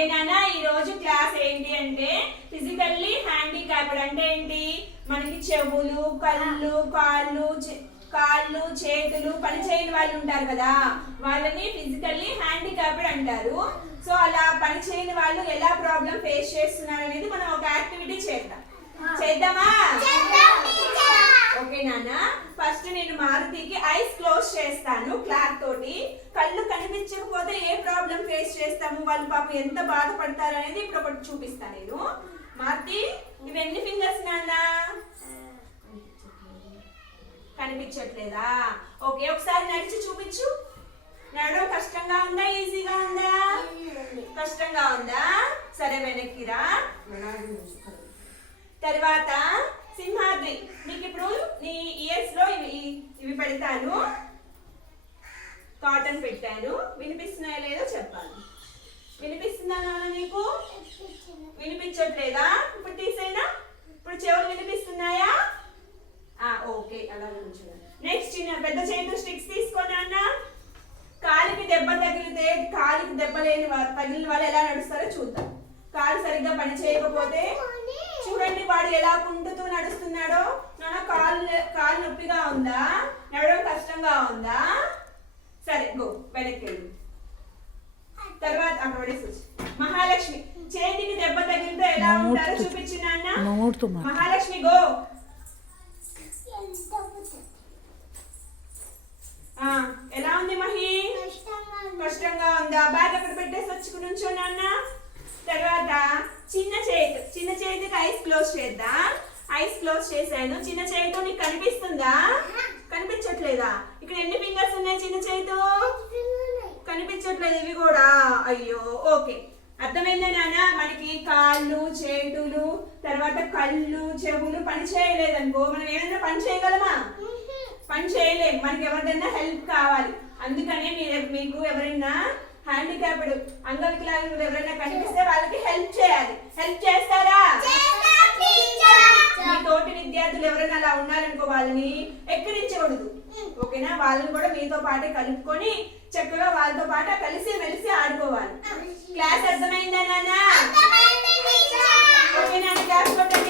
Okay నాన్న, ఈ రోజు క్లాస్ ఏంటి అంటే ఫిజికల్లీ హ్యాండిక్యాప్డ్ అంటే ఏంటి? మనకి చెవులు, కళ్ళు, కాళ్ళు, చేతులు పనిచేయని వాళ్ళు ఉంటారు కదా, వాళ్ళని ఫిజికల్లీ హ్యాండిక్యాప్డ్ అంటారు. సో అలా పనిచేయని వాళ్ళు ఎలా ప్రాబ్లం ఫేస్ చేస్తున్నారు అనేది మనం ఒక యాక్టివిటీ చేద్దామా? ఓకే నాన్న, ఫస్ట్ నేను మారుతికి ఐస్ క్లోజ్ చేస్తాను క్లాత్ తోటి. కళ్ళు కనిపించకపోతే ఏ ప్రాబ్లం ఫేస్ చేస్తాము, వాళ్ళు పాపం ఎంత బాధపడతారు అనేది ఇప్పుడు ఒకటి చూపిస్తాను నేను. మారుతి, ఇవి ఎన్ని ఫింగర్స్ నాన్న? కనిపించట్లేదా? ఓకే, ఒకసారి నడిచి చూపించు. నడవడం కష్టంగా ఉందా, ఈజీగా ఉందా? కష్టంగా ఉందా? సరే వెనక్కిరా. తర్వాత సింహాద్రి, నీకు ఇప్పుడు నీ ఇయర్స్ లో ఇవి పెడతాను, కాటన్ పెట్టాను. వినిపిస్తున్నాయో లేదో చెప్పాలి. వినిపిస్తుందా నాన్న నీకు? వినిపించట్లేదా? ఇప్పుడు తీసేనా? ఇప్పుడు చెవులు వినిపిస్తున్నాయా? ఓకే, అలా నెక్స్ట్ పెద్ద చేతు స్టిక్స్ తీసుకోండి అన్న. కాలికి దెబ్బ తగిలితే, కాలికి దెబ్బ లేని తగిలిన వాళ్ళు ఎలా నడుస్తారో చూద్దాం. కాలు సరిగ్గా పని చేయకపోతే చూడండి వాడు ఎలా కుంటుతూ నడుస్తున్నాడో. నాన్న, కాలు నొప్పిగా ఉందా? నడవడం కష్టంగా ఉందా? సరే గో, వెనక్కి వెళ్ళు. తర్వాత అక్కడ మహాలక్ష్మి, చేతికి దెబ్బ తగిలితే ఎలా ఉంటారో చూపించిన అన్న. మహాలక్ష్మి గో. ఎలా ఉంది మహి? కష్టంగా ఉందా? బ్యాగ్ అక్కడ పెట్టేసి వచ్చి నుంచో నాన్న. తర్వాత చిన్న చేతికి ఐస్ క్లోజ్ చేద్దాం. ఐస్ క్లోజ్ చేశాను. చిన్న చేతితో నీకు కనిపిస్తుందా? కనిపించట్లేదా? ఇక్కడ ఎన్ని ఫింగర్స్ ఉన్నాయి చిన్న చేతితో? కనిపించట్లేదు ఇవి కూడా. అయ్యో, ఓకే, అర్థమైందా నాన్న? మనకి కాళ్ళు, చేతులు, తర్వాత కళ్ళు, చెవులు పని చేయలేదనుకో మనం ఏమైనా పని చేయగలమా? పని చేయలేము. మనకి ఎవరిదైనా హెల్ప్ కావాలి. అందుకనే మీకు ఎవరైనా హ్యాండిక్యాప్డ్ అంగవికలాంగులు ఎవరైనా కనిపిస్తే వాళ్ళకి హెల్ప్ చేయాలి. హెల్ప్ చేస్తారా? మీ తోటి విద్యార్థులు ఎవరైనా అలా ఉన్నారనుకో వాళ్ళని ఎక్కిరించకూడదు. ఓకేనా? వాళ్ళని కూడా మీతో పాటే కలుపుకొని చక్కగా వాళ్ళతో పాటు కలిసి మెలిసి ఆడుకోవాలి. క్లాస్ అర్థమైందా నాన్న? ఓకేనా? క్లాస్ కొట్టండి.